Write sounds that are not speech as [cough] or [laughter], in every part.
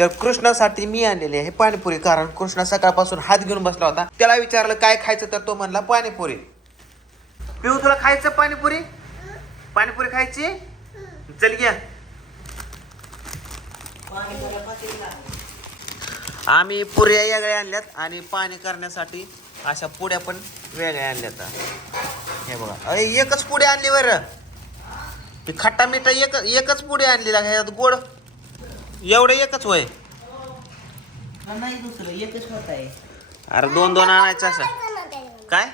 तर कृष्णासाठी मी आणलेली आहे पाणीपुरी. कारण कृष्णा सकाळपासून हात घेऊन बसला होता. त्याला विचारलं काय खायचं? तर तो म्हणला पाणीपुरी. पिऊ तुला खायचं पाणीपुरी? पाणीपुरी खायची? चल घ्या आम्ही पुऱ्या वेगळ्या आणल्यात आणि पाणी करण्यासाठी अशा पुड्या पण वेगळ्या आणल्यात. हे बघा. अरे एकच पुडी आणली बरं. ती खट्टा मिठा एक एकच पुडी आणली. लागा गोड एवढं एकच होय नाही दुसरं एकच होत आहे. अरे दोन दोन आणायचं असं. काय?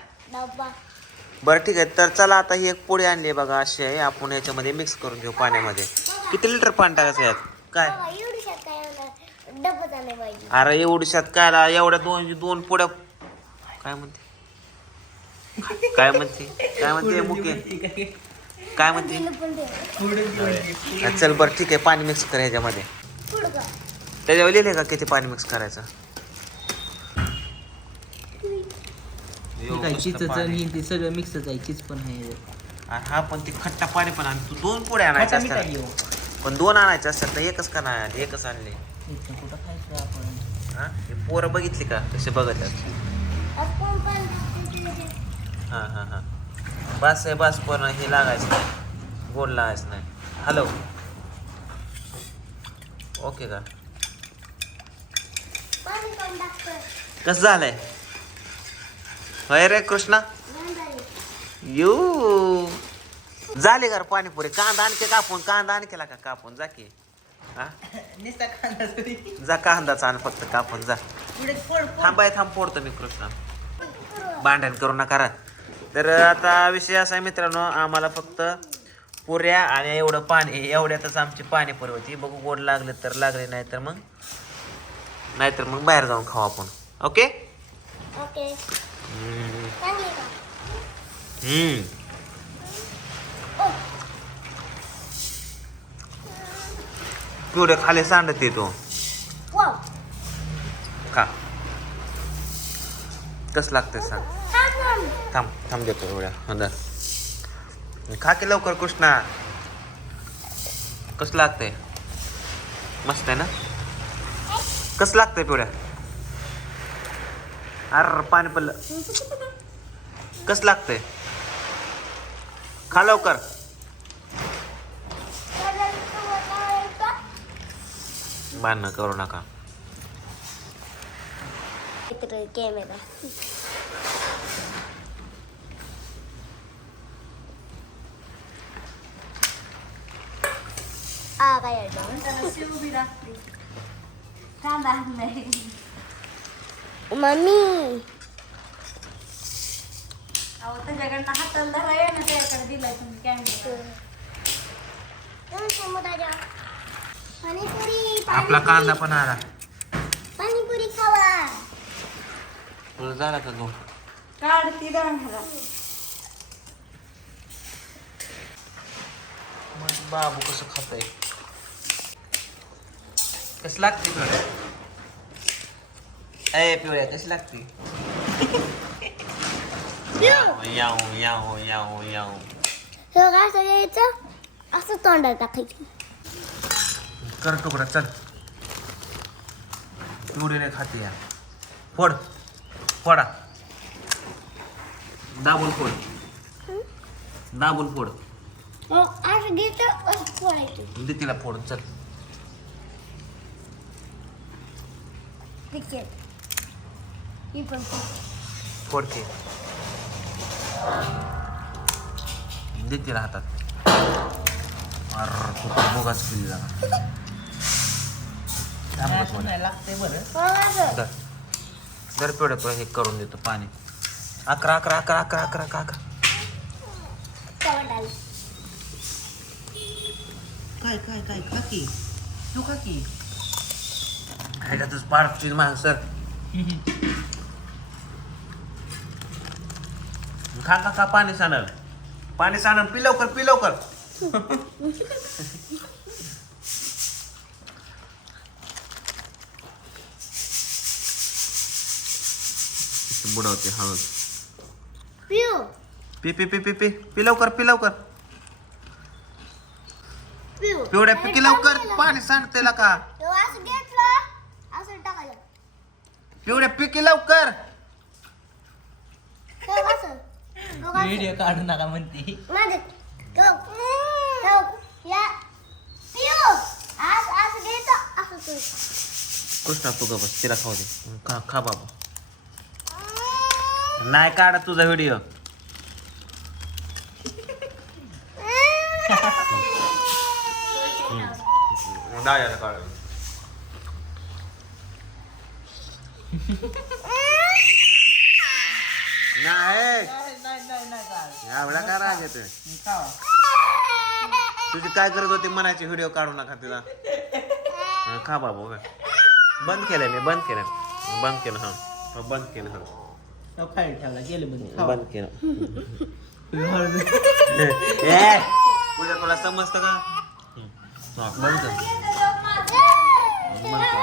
बरं ठीक आहे तर चला आता ही एक पोळी आणली आहे बघा अशी आहे. आपण याच्यामध्ये मिक्स करून घेऊ पाण्यामध्ये. किती लिटर पाणी टाकायचं यात? काय? अरे एवढीशात काय एवढ्या दोन दोन पोळ्या काय म्हणते? काय म्हणते? काय म्हणते मुके? काय म्हणते? हा, चल बरं ठीक आहे. पाणी मिक्स कर ह्याच्यामध्ये त्याच्यावर लिहिले का किती पाणी मिक्स करायचं? काय ते सगळं मिक्सच आहे चिच पण आहे. आणि हा पण ती खट्टा पाणी पण आणि तू दोन पोळ्या आणायच्या खट्टा असतात. मिठाई येऊ. पण दोन आणायच्या असतात तर एकच का नाही आणली? एकच आणली. इथं कुठं खायचं आपण? हा? हे पोरं बघितली का? कसे बघत आहेत हा हा हा. बस आहे बस पण हे लागायचं नाही. गोड लागायचं नाही. हॅलो ओके का? कसं झालंय? होय रे कृष्णा? यू! झाले का पाणीपुरी. कांदा आणखी कापून? कांदा आणखीला का कापून? जा की. हा? नुसता कांदा सरी जा कांदाचा आण फक्त कापून जा. पुढे फोड फोड. थांबाय थांब फोडतो मी कृष्णा. भांडण करू नका रा. तर आता विषय असा आहे मित्रांनो आम्हाला फक्त पुऱ्या आणि एवढं पाणी एवढ्यातच आमची पाणीपुरी होती. बघू गोड लागले तर लागले नाही तर मग नाहीतर मग बाहेर जाऊन खाऊ आपण. ओके? ओके. हम्म. का खाली सांडते तो. वाव. खा. कसं लागतंय सांग? थांब थांब. देतो एवढ्या. अंदर खा की लवकर कृष्णा. कसं लागतंय? मस्त आहे ना? कसं लागतंय पिवळ्या? अर पाणी पडलं. कसं लागतंय? खा लवकर. भांडणं करू नका. Camera mummy. तुझ्याकडनं हाताला धरा ना त्याकडे दिलाय तुम्ही कॅमेरा. पाणीपुरी आपला कांदा पण आला. पाणीपुरी खावा. तुला झाला का गो काढती दांडा बाबू कसं खातय? कसं लागते पिवळ्या ए पिवळ्या कशी लागते असं घ्यायचं असं तोंडात टाकायचं कर तुकडा चल पिवळीने खाते या फोड फोडा दाबून फोड दाबून फोड असं घ्यायचं असं फोडायचं तिला फोड चल ठीक आहे ही पण फोड की दे तिला हातात अर तू तर बोगाच पिल्ली लागा थांब बस बरं हो दर दर हे करून देतो पाणी अकरा अकरा अकरा अकरा अकरा अकरा अकरा काय काय काय काकी तू काकी ह्याच्यातच पाडतील माग सर खा खा खा पाणी सांडल पाणी सांडल पी लवकर पी लवकर बुडवते हळद पिऊ पी पी पी पी पी पी लवकर पी लवकर पिवड्या पिकी लवकर पाणी सांडते का तो असं घेतलं पिवड्या पिकी लवकर. व्हिडिओ काढू नका म्हणते. कृष्णा तू ग बस? तिला खाऊ दे. खा खा बाबा. नाही काढा तुझा व्हिडिओ [laughs] काढ नाही नाही नाही. एवढा काय राग येतोय? तुझी काय करत होती मनाची व्हिडिओ काढू नका तिला. हा, खा बाबू खा. बंद केलंय मी बंद केलं बंद केलं हा. बंद केलं हा. तो खाली ठेवला गेले बंद बंद केलं. ए, तुझ्या तुला समजतं का? बंद कर. बंद कर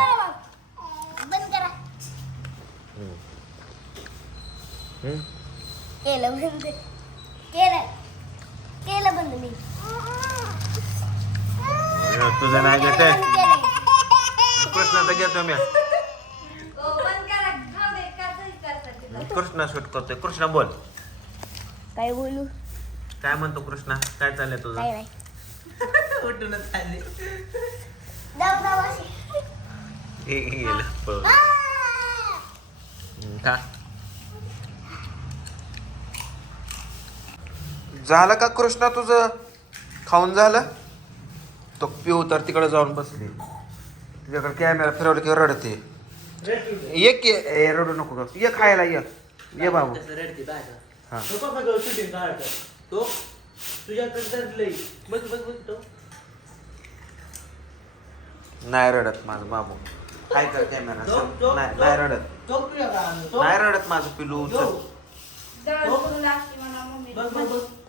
बंद करा हम्म. हम्म. केलं बंद केलं. केलं बंद मी. तुझं नाही घेत. कृष्णाचं घेतो मी. कृष्णा शूट करतोय. कृष्णा बोल. काय बोलू? काय म्हणतो कृष्णा? काय चाललंय काय तुझं नाही. उठूनच आले. जाऊ जाऊ हे गेलं! हम्म, का झालं का कृष्णा तुझं? खाऊन झालं? तो पिऊ तर तिकडे जाऊन बसली. तुझ्याकडे कॅमेरा फिरवलं की रडते. ये. की ए, रडू नको गं. ये खायला ये. ये बाबू. हा. तो तुझ्याकडे तो नाही रडत माझं बाबू. काय कर कॅमेरा तो तो नाही नाही रडत. तो तुझ्या का तो नाही रडत माझं पिलू. तो चल लागते मम्मी.